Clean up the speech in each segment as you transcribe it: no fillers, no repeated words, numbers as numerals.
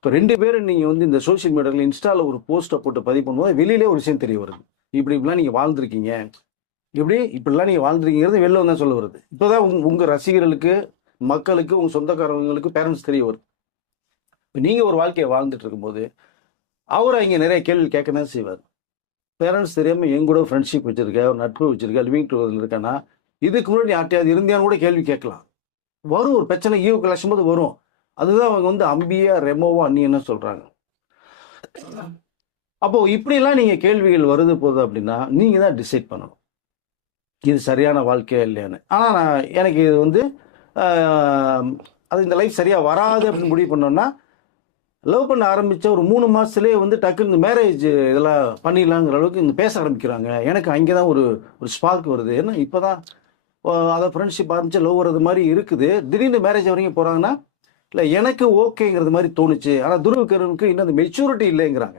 இப்போ 2 பேரும் நீங்கள் வந்து இந்த சோஷியல் மீடியாவில் இன்ஸ்டாவில் ஒரு போஸ்ட்டை போட்டு பதிவு பண்ணும்போது வெளியிலே ஒரு விஷயம் தெரிய வருது. இப்படிலாம் நீங்கள் வாழ்ந்துருக்கீங்க, இப்படிலாம் நீங்கள் வாழ்ந்துருக்கீங்கிறது வெளில தான் சொல்ல வருது. இப்போ தான் உங்கள் ரசிகர்களுக்கு, மக்களுக்கு, உங்கள் சொந்தக்காரங்களுக்கு, பேரண்ட்ஸ் தெரிய வருது. இப்போ நீங்கள் ஒரு வாழ்க்கையை வாழ்ந்துட்டு இருக்கும்போது அவரை இங்கே நிறைய கேள்வி கேட்க தான் செய்வார். பேரண்ட்ஸ் தெரியாமல் என் கூட ஃப்ரெண்ட்ஷிப் வச்சுருக்க, ஒரு நட்பு வச்சுருக்க, லிவிங் டுகெதர் இருக்கேன்னா இதுக்கு முன்னாடி யார்ட்டையாவது இருந்தியான்னு கூட கேள்வி கேட்கலாம். வரும் ஒரு பிரச்சனை ஈவு கிளச்சும் போது வரும். அதுதான் அவங்க வந்து அம்பியா ரெமோவா அண்ணின்னு சொல்கிறாங்க. அப்போது இப்படிலாம் நீங்கள் கேள்விகள் வருது போகுது அப்படின்னா நீங்கள் தான் டிசைட் பண்ணணும் இது சரியான வாழ்க்கையா இல்லையான்னு. ஆனால் எனக்கு இது வந்து அது இந்த லைஃப் சரியாக வராது அப்படின்னு முடிவு பண்ணோன்னா லவ் பண்ண ஆரம்பித்த ஒரு 3 மாதத்துலேயே வந்து டக்குன்னு மேரேஜ் இதெல்லாம் பண்ணிடலாங்கிற அளவுக்கு இங்கே பேச ஆரம்பிக்கிறாங்க. எனக்கு அங்கே தான் ஒரு ஸ்பார்க் வருது. ஏன்னா இப்போ தான் அதை ஃப்ரெண்ட்ஷிப் ஆரம்பித்து லவ் வர்றது மாதிரி இருக்குது. திடீர்னு மேரேஜ் வரைக்கும் போகிறாங்கன்னா இல்லை எனக்கு ஓகேங்கிறது மாதிரி தோணுச்சு. ஆனால் துருவுக்கு இன்னும் அந்த மெச்சூரிட்டி இல்லைங்கிறாங்க.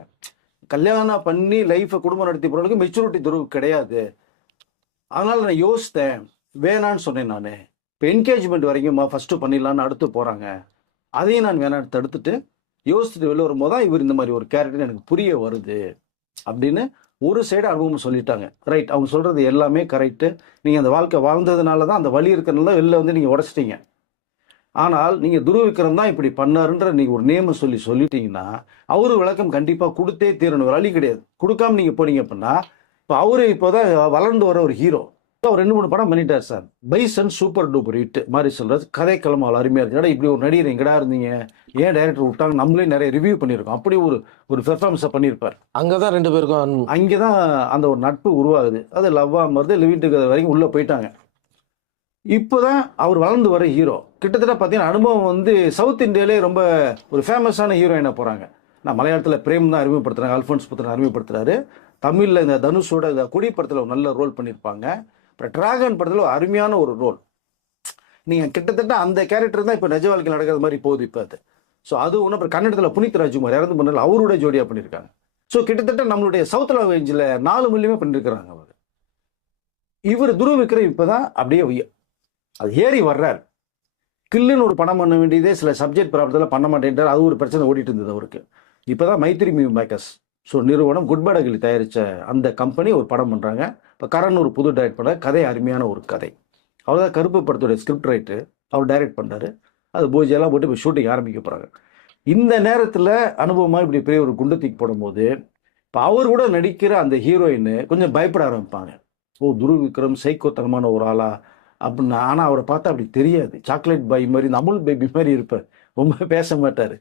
கல்யாணம் பண்ணி லைஃப்பை குடும்பம் நடத்தி போகிறவங்களுக்கு மெச்சூரிட்டி துருவுக்கு கிடையாது. அதனால் நான் யோசித்தேன், வேணான்னு சொன்னேன். நான் இப்போ என்கேஜ்மெண்ட் வரைக்கும்மா ஃபஸ்ட்டு பண்ணிடலான்னு அடுத்து போகிறாங்க. அதையும் நான் வேணான்னு தடுத்துட்டு யோசிச்சுட்டு வெளில வரும்போது தான் இவர் இந்த மாதிரி ஒரு கேரக்டர் எனக்கு புரிய வருது அப்படின்னு ஒரு சைடு அனுபவம் சொல்லிட்டாங்க. ரைட், அவங்க சொல்கிறது எல்லாமே கரெக்டு. நீங்கள் அந்த வாழ்க்கை வாழ்ந்ததுனால தான், அந்த வழி இருக்கிறனால வெளில வந்து நீங்கள் உடச்சிட்டீங்க. ஆனால் நீங்கள் துருவிக்ரம் தான் இப்படி பண்ணாருன்ற நீங்கள் ஒரு நேமை சொல்லிட்டீங்கன்னா அவரு விளக்கம் கண்டிப்பாக கொடுத்தே தீரணும். வழி கிடையாது. கொடுக்காம நீங்கள் போனீங்க அப்படின்னா இப்போ அவரு இப்போதான் வளர்ந்து வர ஒரு ஹீரோ. அவர் 2-3 படம் பண்ணிட்டார் sir. Bison super duper hit மாதிரி சொல்றது. கதை கிளம்பல் அருமையாக இருக்கு. இப்படி ஒரு நடிகர் எங்கடா இருந்தீங்க, ஏன் டைரக்டர் விட்டாங்க, நம்மளே நிறைய ரிவ்யூ பண்ணியிருக்கோம். அப்படி ஒரு பெர்ஃபார்மன்ஸை பண்ணியிருப்பார். அங்கதான் 2 பேருக்கும் அங்கேதான் அந்த ஒரு நட்பு உருவாகுது. அது லவ்வா மருந்து லிவிங் டுகெதர் வரைக்கும் உள்ளே போயிட்டாங்க. இப்போதான் அவர் வளர்ந்து வர ஹீரோ. கிட்டத்தட்ட பார்த்தீங்கன்னா அனுபவம் வந்து சவுத் இந்தியாவிலே ரொம்ப ஒரு ஃபேமஸான ஹீரோயினை போகிறாங்க. நான் மலையாளத்தில் பிரேம் தான் அறிமுகப்படுத்துறாங்க, அல்ஃபோன்ஸ் புத்திரன் அறிமுகப்படுத்துறாரு. தமிழில் இந்த தனுஷோட இந்த கொடி படத்தில் ஒரு நல்ல ரோல் பண்ணியிருப்பாங்க. அப்புறம் டிராகன் படத்தில் ஒரு அருமையான ஒரு ரோல். நீங்கள் கிட்டத்தட்ட அந்த கேரக்டர் தான் இப்போ நிஜ வாழ்க்கையில் நடக்கிறது மாதிரி போகுது இப்போ அது. ஸோ அது ஒன்று. அப்புறம் கன்னடத்தில் புனித் ராஜ்குமார் இறந்து பண்ணல அவரோட ஜோடியாக பண்ணியிருக்காங்க. ஸோ கிட்டத்தட்ட நம்மளுடைய சவுத் லாங்குவேஜில் 4 மொழியுமே பண்ணியிருக்கிறாங்க அவர். இவர் துருவிக்ரம் இப்போ தான் அப்படியே அது ஏறி வர்றார். கில்லுன்னு ஒரு படம் பண்ண வேண்டியதே சில சப்ஜெக்ட் ப்ராப்ளத்தில் பண்ண மாட்டேன்றார். அது ஒரு பிரச்சனை ஓடிட்டு இருந்தது அவருக்கு. இப்போ தான் மைத்ரி மூவி மேக்கர்ஸ் நிறுவனம் குட் பேட் அகிலி தயாரித்த அந்த கம்பெனி ஒரு படம் பண்ணுறாங்க. இப்போ கரண் ஒரு புது டைரக்ட் பண்ண கதை, அருமையான ஒரு கதை. அவர் தான் கருப்பு படத்துடைய ஸ்கிரிப்ட் ரைட்டு, அவர் டைரக்ட் பண்ணுறாரு. அது பூஜையெல்லாம் போட்டு இப்போ ஷூட்டிங் ஆரம்பிக்க போகிறாங்க. இந்த நேரத்தில் அனுபவமாக இப்படி பெரிய ஒரு குண்டு தூக்கி போடும்போது இப்போ அவர் கூட நடிக்கிற அந்த ஹீரோயின் கொஞ்சம் பயப்பட ஆரம்பிப்பாங்க. துருவிக்ரம் சைக்கோத்தனமான ஒரு ஆளா அப்படின்னு. ஆனால் அவரை பார்த்தா அப்படி தெரியாது. சாக்லேட் பாய் மாதிரி, இந்த அமுல் பேபி மாதிரி இருப்பார். ரொம்ப பேச மாட்டார்.